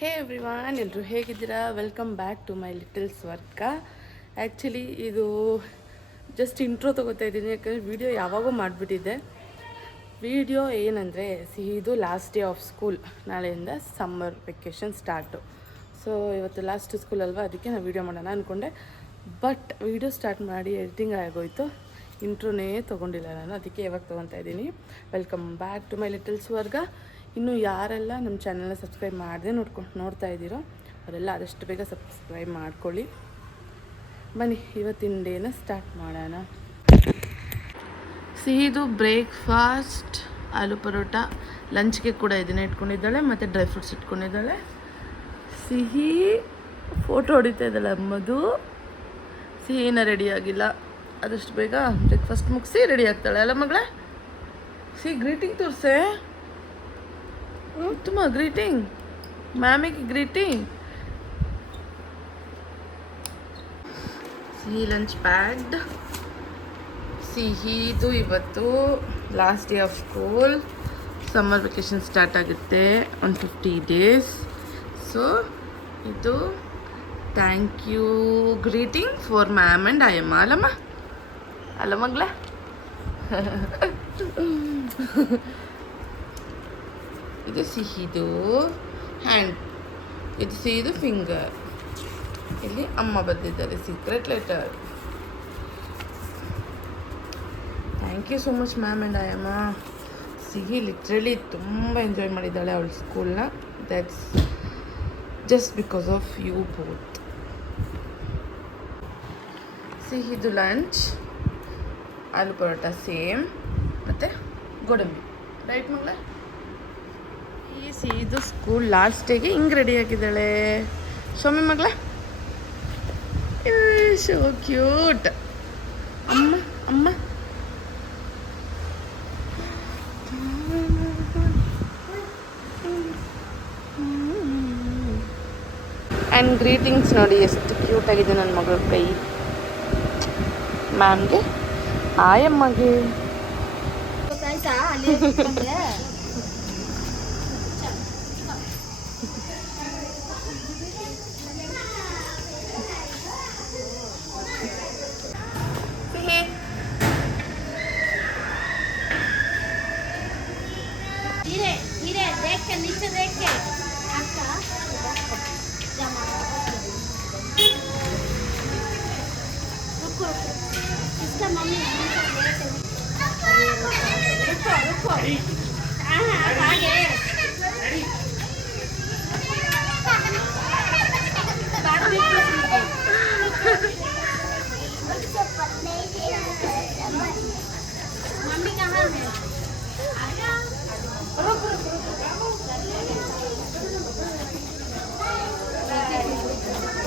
ಹೇ everyone, ಎಲ್ಲರೂ ಹೇಗಿದ್ದೀರಾ? Welcome back to my little ಸ್ವರ್ಗ. ಆ್ಯಕ್ಚುಲಿ ಇದು ಜಸ್ಟ್ ಇಂಟ್ರೋ ತೊಗೋತಾ ಇದ್ದೀನಿ, ಯಾಕಂದರೆ ವೀಡಿಯೋ ಯಾವಾಗೂ ಮಾಡಿಬಿಟ್ಟಿದ್ದೆ. ವೀಡಿಯೋ ಏನಂದರೆ ಇದು ಲಾಸ್ಟ್ ಡೇ ಆಫ್ ಸ್ಕೂಲ್. ನಾಳೆಯಿಂದ ಸಮ್ಮರ್ ವೆಕೇಷನ್ ಸ್ಟಾರ್ಟು. ಸೊ ಇವತ್ತು ಲಾಸ್ಟ್ ಸ್ಕೂಲ್ ಅಲ್ವಾ, ಅದಕ್ಕೆ ನಾನು ವೀಡಿಯೋ ಮಾಡೋಣ ಅಂದ್ಕೊಂಡೆ. ಬಟ್ ವೀಡಿಯೋ ಸ್ಟಾರ್ಟ್ ಮಾಡಿ ಎಡಿಟಿಂಗ್ ಆಗೋಯ್ತು, ಇಂಟ್ರೋನೇ ತೊಗೊಂಡಿಲ್ಲ ನಾನು, ಅದಕ್ಕೆ ಇವಾಗ ತೊಗೊತಾ ಇದ್ದೀನಿ. Welcome back to my little ಸ್ವರ್ಗ. ಇನ್ನು ಯಾರೆಲ್ಲ ನಮ್ಮ ಚಾನಲ್ನ ಸಬ್ಸ್ಕ್ರೈಬ್ ಮಾಡದೆ ನೋಡ್ತಾ ಇದ್ದೀರೋ ಅವರೆಲ್ಲ ಆದಷ್ಟು ಬೇಗ ಸಬ್ಸ್ಕ್ರೈಬ್ ಮಾಡ್ಕೊಳ್ಳಿ. ಬನ್ನಿ ಇವತ್ತಿನ ಡೇನ ಸ್ಟಾರ್ಟ್ ಮಾಡೋಣ. ಸಿಹಿದು ಬ್ರೇಕ್ಫಾಸ್ಟ್ ಆಲೂ ಪರೋಟ, ಲಂಚ್ಗೆ ಕೂಡ ಇದನ್ನು ಇಟ್ಕೊಂಡಿದ್ದಾಳೆ, ಮತ್ತು ಡ್ರೈ ಫ್ರೂಟ್ಸ್ ಇಟ್ಕೊಂಡಿದ್ದಾಳೆ. ಸಿಹಿ ಫೋಟೋ ಹೊಡಿತಾ ಇದ್ದಾಳೆ ಅಮ್ಮದು. ಸಿಹಿನ ರೆಡಿ ಆಗಿಲ್ಲ, ಆದಷ್ಟು ಬೇಗ ಬ್ರೇಕ್ಫಾಸ್ಟ್ ಮುಗಿಸಿ ರೆಡಿ ಆಗ್ತಾಳೆ ಅಲ್ಲ ಮಗಳೇ? ಗ್ರೀಟಿಂಗ್ ತೋರಿಸೆ, ತುಂಬ ಗ್ರೀಟಿಂಗ್, ಮ್ಯಾಮಿಗೆ ಗ್ರೀಟಿಂಗ್. ಸಿಹಿ ಲಂಚ್ ಪ್ಯಾಕ್ಡ್. ಸಿಹಿದು ಇವತ್ತು last day of school, summer vacation start ಆಗುತ್ತೆ ಒಂದು 50 days. ಸೊ ಇದು thank you greeting for ma'am and ಅಯ್ಯಮ್ಮ ಅಲ್ಲಮ್ಮ, ಅಲ್ಲ ಮಗಳೇ? ಇದು ಸಿಹಿದು ಹ್ಯಾಂಡ್, ಇದು ಸಿಹಿದು ಫಿಂಗರ್. ಇಲ್ಲಿ ಅಮ್ಮ ಬರೆದಿದ್ದಾರೆ secret letter. Thank you so much ma'am and ಅಯ್ಯಮ್ಮ. ಸಿಹಿ ಲಿಟ್ರಲಿ ತುಂಬ ಎಂಜಾಯ್ ಮಾಡಿದ್ದಾಳೆ ಅವಳ ಸ್ಕೂಲ್ನ. That's just because of you both. ಸಿಹಿದು ಲಂಚ್ ಆಲೂ ಪರೋಟ ಸೇಮ್, ಮತ್ತು ಗೋಡಂಬಿ, ರೈಟ್ ಮಗಳೇ? ಈ ಸಿಹಿದು ಸ್ಕೂಲ್ ಲಾಸ್ಟ್ ಡೇಗೆ ಹಿಂಗೆ ರೆಡಿ ಆಗಿದ್ದಾಳೆ. ಸೌಮ್ಯ ಮಗಳ, ಸೋ ಕ್ಯೂಟ್. ಅಮ್ಮ ಅಮ್ಮ ಆ್ಯಂಡ್ ಗ್ರೀಟಿಂಗ್ಸ್ ನೋಡಿ ಎಷ್ಟು ಕ್ಯೂಟಾಗಿದೆ ನನ್ನ ಮಗಳ ಕೈ. ಮ್ಯಾಮ್ಗೆ, ಆಯಮ್ಮಗೆ.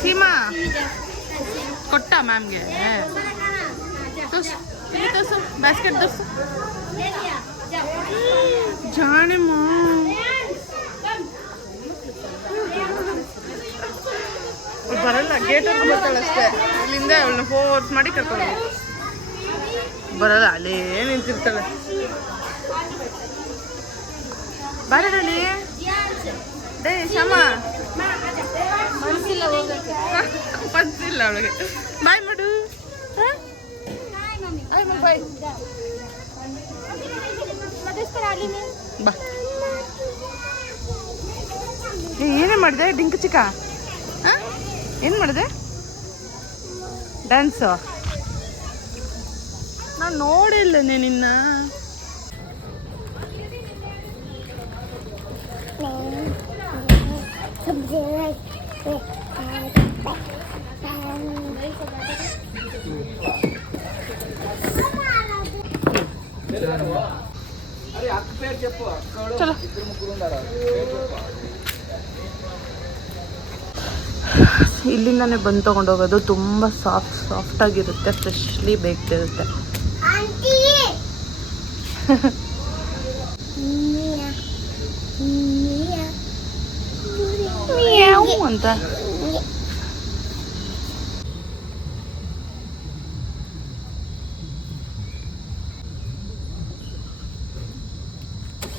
ಖೀಮಾ ಕೊಟ್ಟ ಮ್ಯಾಮ್ಗೆ? ತೋರ್ಸು ಬ್ಯಾಸ್ಕೆಟ್ ತೋರ್ಸು. ಜಾಣಿಮ್ಮ ಬರಲ್ಲ, ಗೇಟಲ್ಲಿ ಬರ್ತಾಳೆ ಅಷ್ಟೇ. ಇಲ್ಲಿಂದ ಅವಳನ್ನ ಫೋರ್ಸ್ ಮಾಡಿ ಕರ್ಕೊಂಡು ಬರಲ್ಲ, ಅಲ್ಲೇ ನಿಂತಿರ್ತಾಳೆ. ಬರಲಿ ಡೇ ಶಮ, ಮನಸ್ಸಿಲ್ಲ ಹೋಗಕ್ಕೆ, ಮನಸ್ಸಿಲ್ಲ ಅವಳಿಗೆ. ಬಾಯ್ ಮಾಡು, ಬಾಯ್ ಬಾ. ಏನೇ ಮಾಡಿದೆ ಡಿಂಕ್ ಚಿಕ್ಕ? ಏನು ಮಾಡಿದೆ? ಡ್ಯಾನ್ಸು? ನಾನು ನೋಡಿಲ್ಲನೆ ನಿನ್ನ. ಚಲೋ, ಇಲ್ಲಿಂದಾನೆ ಬಂದು ತೊಗೊಂಡೋಗೋದು. ತುಂಬ ಸಾಫ್ಟಾಗಿರುತ್ತೆ, ಫ್ರೆಶ್ಲಿ ಬೇಕ್ತಿರುತ್ತೆ. ಅಂತ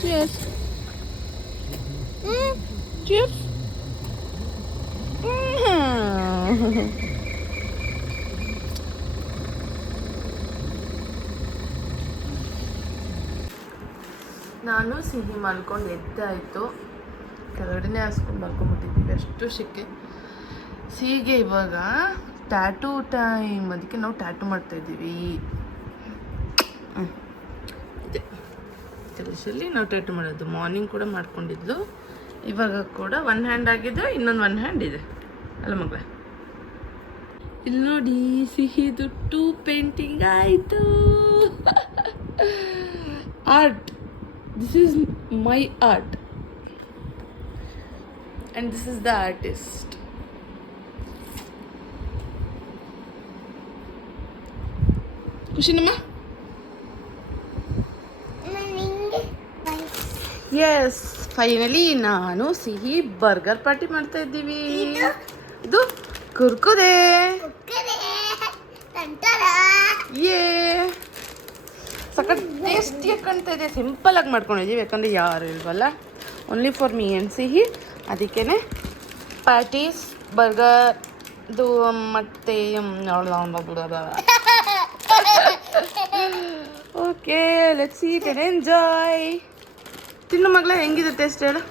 Cheers. Cheers. ನಾನು ಸಿಹಿ ಮಾಡ್ಕೊಂಡು ಎದ್ದಾಯಿತು, ಕೆಳಗಡೆನೇ ಹಾಸ್ಕೊಂಡು ಮಲ್ಕೊಂಡ್ಬಿಟ್ಟಿದ್ದೀವಿ, ಅಷ್ಟು ಶೆಕೆ. ಸಿಹಿಗೆ ಇವಾಗ ಟ್ಯಾಟೂ ಟೈಮ್, ಅದಕ್ಕೆ ನಾವು ಟ್ಯಾಟೂ ಮಾಡ್ತಾಯಿದ್ದೀವಿ. ಇದೆ ಕೆಲಸದಲ್ಲಿ ನಾವು ಟ್ಯಾಟೂ ಮಾಡೋದು. ಮಾರ್ನಿಂಗ್ ಕೂಡ ಮಾಡ್ಕೊಂಡಿದ್ದು, ಇವಾಗ ಕೂಡ ಒನ್ ಹ್ಯಾಂಡ್ ಆಗಿದೆ, ಇನ್ನೊಂದು ಒನ್ ಹ್ಯಾಂಡ್ ಇದೆ ಅಲ್ಲ ಮಗಳ. ಇಲ್ಲಿ ನೋಡಿ ಸಿಹಿದು 2 ಪೇಂಟಿಂಗ್ ಆಯಿತು. Art, this is my art and this is the artist. ಖುಷಿನಮ್ಮ? ಎಸ್, ಫೈನಲಿ ನಾನು ಸಿಹಿ ಬರ್ಗರ್ ಪಾರ್ಟಿ ಮಾಡ್ತಾ ಇದ್ದೀವಿ. ಇದು ಕುರ್ಕುರೆ. ಯೇ, ಸಖತ್ ಟೇಸ್ಟಿಯಾಗಿ ಕಾಣ್ತಾ ಇದೆ. ಸಿಂಪಲಾಗಿ ಮಾಡ್ಕೊಂಡಿದ್ದೀವಿ, ಯಾಕಂದರೆ ಯಾರು ಇಲ್ವಲ್ಲ, ಓನ್ಲಿ ಫಾರ್ ಮೀ ಆ್ಯಂಡ್ ಸಿಹಿ. ಅದಕ್ಕೇ ಪ್ಯಾಟೀಸ್, ಬರ್ಗರ್ ಇದು ಮತ್ತು okay, let's eat and enjoy. ತಿನ್ನು ಮಗಳ, ಹೆಂಗಿದೆ ಟೇಸ್ಟ್ ಹೇಳು?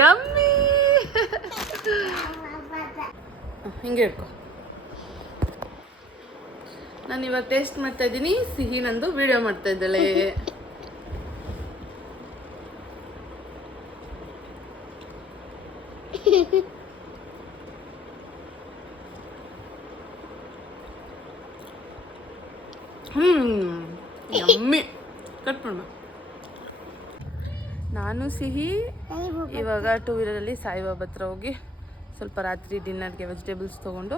ಯಮ್ಮಿ. ಹಿಂಗೆ ಇಟ್ಕೊ. ನಾನು ಇವಾಗ ಟೇಸ್ಟ್ ಮಾಡ್ತಾ ಇದ್ದೀನಿ, ಸಿಹಿ ನಂದು ವಿಡಿಯೋ ಮಾಡ್ತಾ ಇದ್ದಾಳೆ. ಯಮ್ಮಿ. ಕಟ್ ಮಾಡ. ನಾನು ಸಿಹಿ ಇವಾಗ 2 ವೀಲರಲ್ಲಿ ಸಾಯಿಬಾಬಾ ಹತ್ರ ಹೋಗಿ ಸ್ವಲ್ಪ ರಾತ್ರಿ ಡಿನ್ನರ್ಗೆ ವೆಜಿಟೇಬಲ್ಸ್ ತೊಗೊಂಡು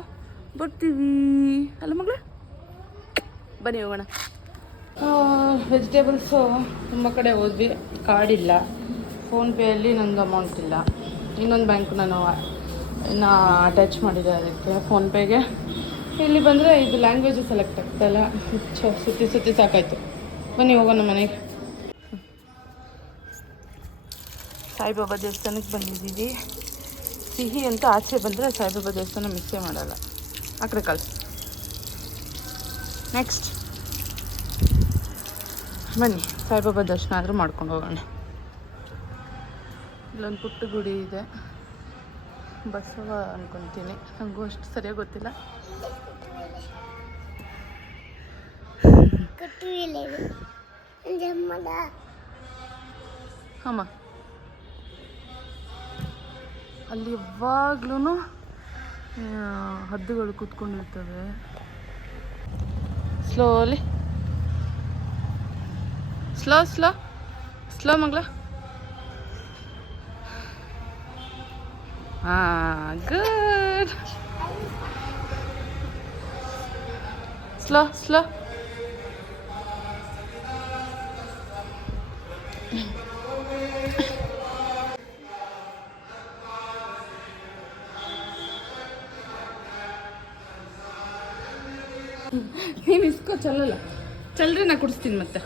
ಬರ್ತೀವಿ ಅಲ್ಲ ಮಗಳ. ಬನ್ನಿ ಹೋಗೋಣ. ವೆಜಿಟೇಬಲ್ಸು ತುಂಬ ಕಡೆ ಹೋದ್ವಿ, ಕಾರ್ಡಿಲ್ಲ, ಫೋನ್ಪೇಯಲ್ಲಿ ನಂದು ಅಮೌಂಟ್ ಇಲ್ಲ, ಇನ್ನೊಂದು ಬ್ಯಾಂಕ್ ನಾನು ಇನ್ನು ಅಟ್ಯಾಚ್ ಮಾಡಿದೆ ಅದಕ್ಕೆ ಫೋನ್ಪೇಗೆ. ಇಲ್ಲಿ ಬಂದರೆ ಇದು ಲ್ಯಾಂಗ್ವೇಜು ಸೆಲೆಕ್ಟ್ ಆಗ್ತಾಯಿಲ್ಲ, ಸುತ್ತಿ ಸಾಕಾಯಿತು. ಬನ್ನಿ ಹೋಗೋಣ ಮನೆಗೆ. ಸಾಯಿಬಾಬಾ ದೇವಸ್ಥಾನಕ್ಕೆ ಬಂದಿದ್ದೀವಿ. ಸಿಹಿ ಅಂತ ಆಚೆ ಬಂದರೆ ಸಾಯಿಬಾಬಾ ದೇವಸ್ಥಾನ ಮಿಸ್ಸೇ ಮಾಡಲ್ಲ. ಆ ಕಡೆ ಕಳಿಸಿ. ನೆಕ್ಸ್ಟ್ ಬನ್ನಿ ಸಾಯಿಬಾಬಾ ದರ್ಶನ ಆದರೂ ಮಾಡ್ಕೊಂಡು ಹೋಗೋಣ. ಇಲ್ಲೊಂದು ಪುಟ್ಟ ಗುಡಿ ಇದೆ, ಬಸವ ಅನ್ಕೊತೀನಿ, ನನಗೂ ಅಷ್ಟು ಸರಿಯಾಗಿ ಗೊತ್ತಿಲ್ಲ. ಅಮ್ಮ ಅಲ್ಲಿ ಯಾವಾಗ್ಲೂ ಹದ್ದುಗಳು ಕೂತ್ಕೊಂಡಿರ್ತವೆ. ಸ್ಲೋಲಿ, ಸ್ಲೋ ಸ್ಲೋ ಸ್ಲೋ ಮಗಳ. ಗುಡ್. Slow slow. ನೀನು ಇಸ್ಕೋ, ಚಲ್ಲಲ್ಲ, ಚಲ್ರಿ, ನಾ ಕುಡಿಸ್ತೀನಿ ಮತ್ತೆ.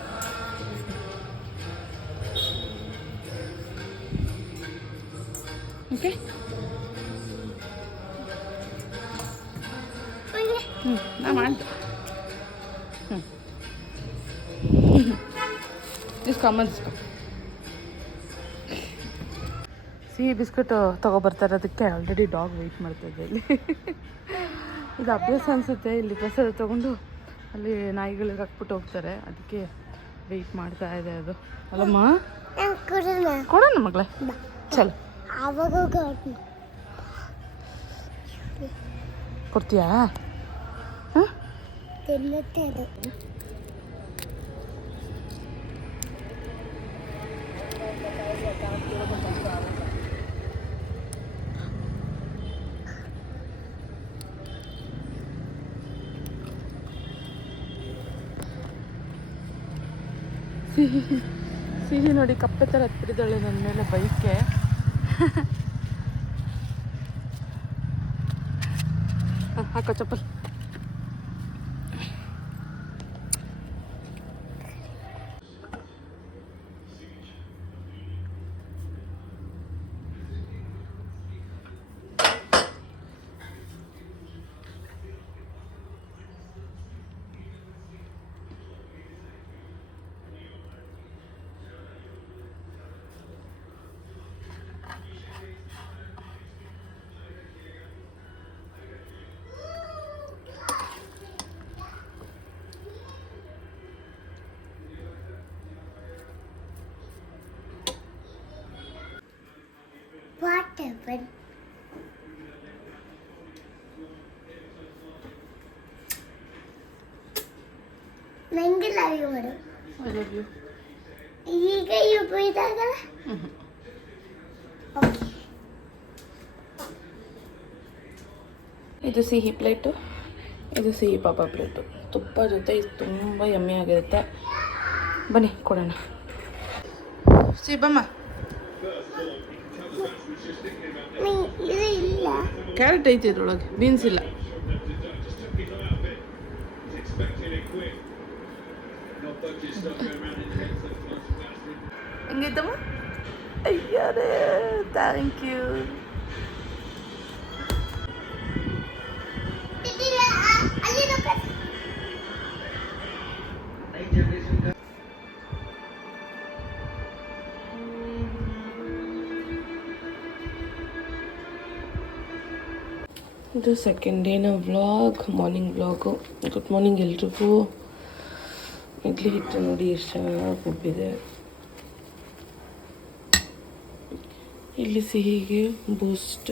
ಓಕೆ, ನಾ ಮಾಡ್ದೆ. ಇಸ್ಕೊ ಅಮ್ಮ, ಇಸ್ಕೊ. ಸಿಹಿ ಬಿಸ್ಕೆಟು ತೊಗೊಬರ್ತಾರೆ, ಅದಕ್ಕೆ ಆಲ್ರೆಡಿ ಡಾಗ್ ವೆಯ್ಟ್ ಮಾಡ್ತಾಯಿದ್ದೆ ಇಲ್ಲಿ. ಇದು ಅಭ್ಯಾಸ ಅನಿಸುತ್ತೆ, ಇಲ್ಲಿ ಪ್ರಸಾದ ತೊಗೊಂಡು ಅಲ್ಲಿ ನಾಯಿಗಳಿಗೆ ಹಾಕ್ಬಿಟ್ಟು ಹೋಗ್ತಾರೆ, ಅದಕ್ಕೆ ವೆಯ್ಟ್ ಮಾಡ್ತಾ ಇದೆ ಅದು. ಅಲ್ಲಮ್ಮ, ಕೊಡೋಣ ಮಗಳೇ, ಚಲೋ. ಕೊಡ್ತೀಯಾ? ಹಾಂ, ಸಿಹಿ ನೋಡಿ ಕಪ್ಪೆ ಥರ ಹತ್ತಿದ್ದಾಳೆ ನನ್ನ ಮೇಲೆ ಬೈಕೆ. ಹಾಕೋ ಚಪ್ಪಲ್. open. ನಂಗೆ ಲವ್ ಯು ಮಾಡು. I love you. ಈಗ ಯು ಬೈದಾಗಲ್ಲ. ಓಕೆ. ಇದು ಸಿಹಿ ಪ್ಲೇಟು, ಇದು ಸಿಹಿ ಪಾಪ ಪ್ಲೇಟು. ತುಪ್ಪ ಜೊತೆ ಇದು ತುಂಬ ಯಮ್ಮಿ ಆಗಿರುತ್ತೆ. ಬನ್ನಿ ಕೊಡೋಣ. ಬಮ್ಮ. ಇದು ಇಲ್ಲ. ಕ್ಯಾರೆಟ್ ಐತೆ ಇದ್ರೊಳಗೆ, ಬೀನ್ಸ್ ಇಲ್ಲ. ಹೆಂಗೈತಮ್ಮ? ಅಯ್ಯಾರೇ, ಥ್ಯಾಂಕ್ ಯು. ಇದು ಸೆಕೆಂಡ್ ಡೇನ vlog, morning vlog. Good morning ಎಲ್ರಿಗೂ. ಇಡ್ಲಿ ಹಿಟ್ಟು ನೋಡಿ ಎಷ್ಟು ಚೆನ್ನಾಗಿ ಉಬ್ಬಿದೆ. ಇಲ್ಲಿ ಸಿಹಿಗೆ ಬೂಸ್ಟ್,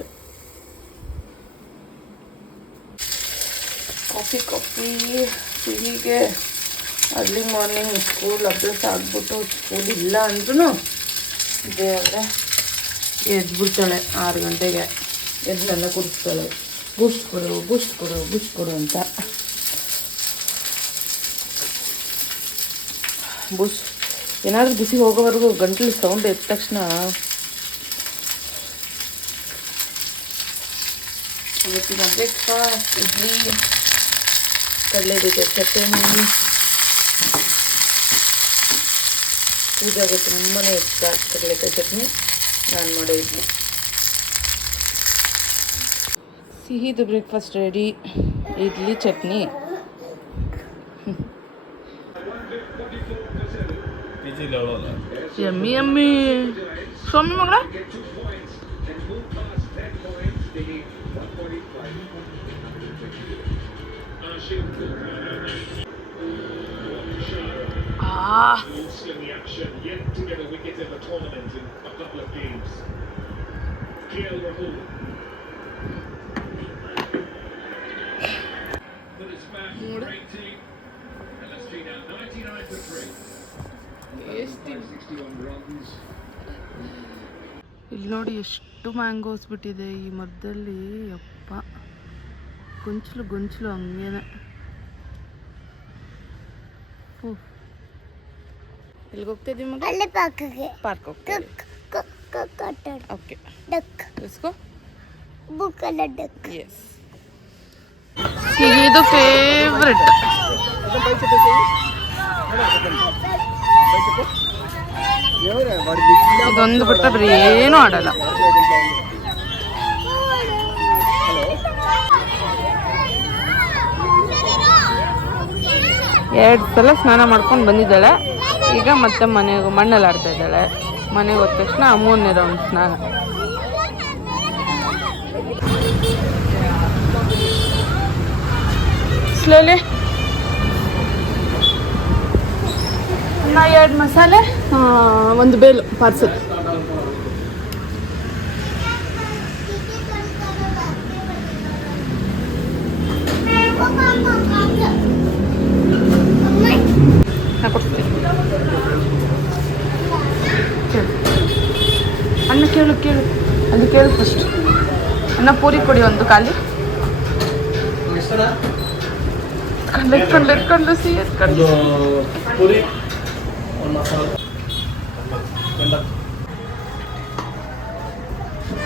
ಕಾಫಿ ಸಿಹಿಗೆ ಅರ್ಲಿ ಮಾರ್ನಿಂಗ್ ಸ್ಕೂಲ್ ಅಭ್ಯಾಸ ಆಗ್ಬಿಟ್ಟು ಸ್ಕೂಲ್ ಇಲ್ಲ ಅಂದ್ರೂ ದೇವ್ರೆ ಎದ್ಬಿಡ್ತಾಳೆ 6 ಗಂಟೆಗೆ. ಎದ್ದೆಲ್ಲ ಕುಡಿಸ್ತಾಳೆ, ಬೂಸ್ಟ್ ಕೊಡು ಅಂತ. ಬೂಸ್ಟ್ ಏನಾದರೂ ಬಿಸಿ ಹೋಗೋವರೆಗೂ ಗಂಟಲು ಸೌಂಡ್ ಎದ್ದ ತಕ್ಷಣ ಇವತ್ತಿನ ಬ್ರೇಕ್ಫಾಸ್ಟ್ ಇಡ್ಲಿ, ಕಡಲೆ ಬೀಜ ಚಟ್ನಿ. ಪೂಜಾಗೆ ತುಂಬಾ ಇಷ್ಟ ಕಡಲೆಕಾಯಿ ಚಟ್ನಿ, ನಾನು ಮಾಡೋ ಇಡ್ಲಿ. ಸಿಹಿದು breakfast ready, idli chutney. Yummy ಸ್ವಾಮಿ ಮಗಳ. ಇಲ್ಲಿ ನೋಡಿ ಎಷ್ಟು ಮ್ಯಾಂಗೋಸ್ ಬಿಟ್ಟಿದೆ ಈ ಮರದಲ್ಲಿ. ಯಪ್ಪ, ಗೊಂಚಲು ಹಂಗೇನೆ. ಎಲ್ಲಿಗೆ ಹೋಗ್ತಾ ಇದ್ದೀವಿ ಮಗ? ಅಲ್ಲೇ ಪಾರ್ಕ್ ಹೋಗ್ತೀವಿ. ಓಕೆ, ಡಕ್ ಲೆಟ್ಸ್ ಬುಕ್ ಅಲ್ಲ ಡಕ್. ಎಸ್, ಇದು ಫೇವ್ರೆಟ್. ಇದೊಂದು ಬಿಟ್ಟರೆ ಬರೀ ಏನೂ ಆಡಲ್ಲ. ಎರಡು ಸಲ ಸ್ನಾನ ಮಾಡ್ಕೊಂಡು ಬಂದಿದ್ದಾಳೆ. ಈಗ ಮತ್ತೆ ಮನೆಗೆ ಮಣ್ಣಲ್ಲಿ ಆಡ್ತಾ ಇದ್ದಾಳೆ. ಮನೆಗೆ ಹೋದ ತಕ್ಷಣ 3ನೇ ರೌಂಡ್ ಸ್ನಾನ. ಸ್ಲೋಲಿ ನಾ 2 ಮಸಾಲೆ, 1 ಬೇಲು ಪಾರ್ಸಲ್. ನಾ ಕೊಡ್ತೀನಿ. ಅಣ್ಣ ಕೇಳು ಅದು ಕೇಳು ಫಸ್ಟ್. ಅಣ್ಣ ಪೂರಿ ಕೊಡಿ 1 ಖಾಲಿ. ಎತ್ಕೊಂಡು ಸಿ ಎತ್ಕೊಂಡು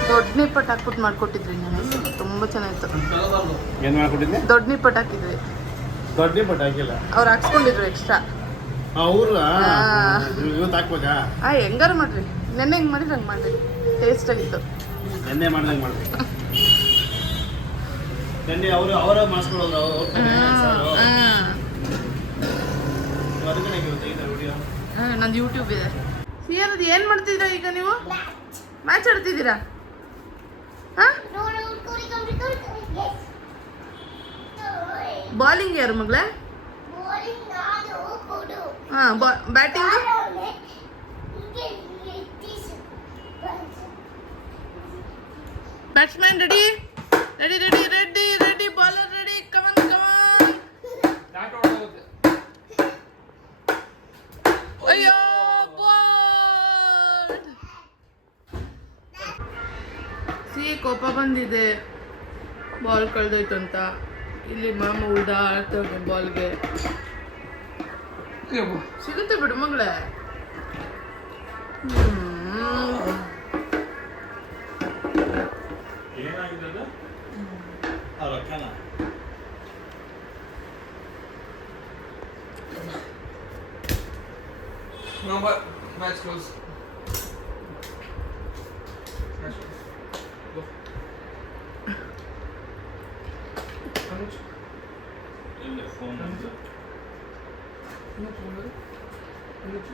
ದೊಡ್ಡ ನಿಪ್ಪಟ್ಟು ಹಾಕ್ಬಿಟ್ಟು ಮಾಡ್ಕೊಟ್ಟಿದ್ರಿ ನಾನು. ತುಂಬ ಚೆನ್ನಾಗಿತ್ತು. ಏನು ಮಾಡ್ಕೊಟ್ಟಿದ್ದೆ? ದೊಡ್ಡ ನಿಪ್ಪಟ್ಟು ಹಾಕಿದ್ವಿ. ದೊಡ್ಡ ನಿಪ್ಪಟ್ಟು ಹಾಕಿಲ್ಲ, ಅವ್ರು ಹಾಕ್ಸ್ಕೊಂಡಿದ್ರು ಎಕ್ಸ್ಟ್ರಾ. ಇವತ್ತು ಹಾಕ್ಬೇಕಾ? ಹೆಂಗಾರು ಮಾಡ್ರಿ. ನೆನ್ನೆ ಹೆಂಗೆ ಮಾಡಿದ್ರೆ ಹಂಗೆ ಮಾಡಿರಿ, ಟೇಸ್ಟ್ ಆಗಿತ್ತು. ನೆನ್ನೆ ಮಾಡ್ದಂಗೆ ಮಾಡ್ಬೇಕು. ನೆನ್ನೆ ಅವರ ಮಾಡಿಸ್ಕೊಳ್ಳೋದು ನಂದು ಯೂಟ್ಯೂಬ್ ಇದೆ. ಸಿಯನದು ಏನು ಮಾಡ್ತಿದ್ದೀರಾ ಈಗ ನೀವು? ಮ್ಯಾಚ್ ಆಡ್ತಿದ್ದೀರಾ? ಹಾಂ, ಬಾಲಿಂಗ್ ಯಾರು ಮಗಳೇ? ಹಾಂ, batting batsman ready ready ready ready ready bowler ready come on come on ಅಯ್ಯೋ ಬಾಲ್ ಸಿಹಿ ಕೋಪ ಬಂದಿದೆ ಬಾಲ್ ಕಳೆದೋಯ್ತು ಅಂತ ಇಲ್ಲಿ ಮಾಮ ಉಳ್ದಾಡ್ತಾವೆ ಬಾಲ್ಗೆ ಸಿಗುತ್ತೆ ಬಿಡು ಮಗಳೇ ಏನಾಗಿದೆ ಅವ್ರ ಅಕ್ಕನ No, but match close. Match close. Go. Anuj. ಇಲ್ಲ phone Anuj, phone. Anuj.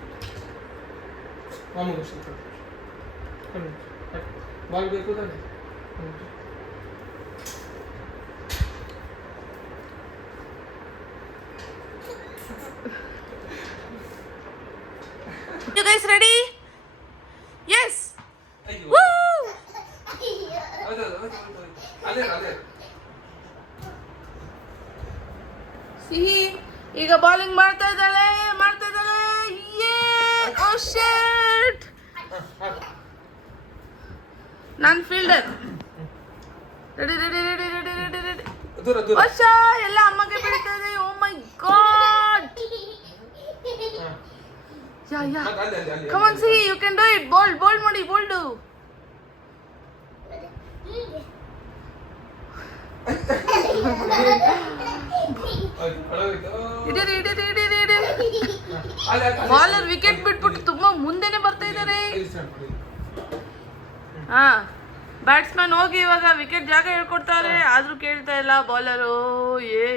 Mama go sit. Anuj. Ball ಬೇಕು ತಾನೆ? Anuj. You guys ready? Yes. ಅಯ್ಯೋ. Woo! ಅದೇ. ಅದೇ. ಸಿಹಿ ಈಗ ಬೌಲಿಂಗ್ ಮಾಡ್ತಾ ಇದ್ದಾಳೆ ಓ ಶಿಟ್ ನಾನು fielder ready ready ready ready ready ready ದೂರ. ವರ್ಷ ಎಲ್ಲ ಅಮ್ಮಗೆ ಬೀಳ್ತಾ ಇದೆ ಓ ಮೈ ಗಾಡ್ ಯಾ ಯಾ ಅಲ್ಲಿ. Come on Sihi you can do it bold ಮಾಡಿ ಬೋಲ್ಡು ಇಡಿ ಬಾಲರ್ ವಿಕೆಟ್ ಬಿಟ್ಬಿಟ್ಟು ತುಂಬಾ ಮುಂದೆನೆ ಬರ್ತಾ ಇದ್ದಾರೆ ಹಾ ಬ್ಯಾಟ್ಸ್ಮನ್ ಹೋಗಿ ಇವಾಗ ವಿಕೆಟ್ ಜಾಗ ಹೇಳ್ಕೊಡ್ತಾರೆ ಆದ್ರೂ ಕೇಳ್ತಾ ಇಲ್ಲ ಬಾಲರು ಏ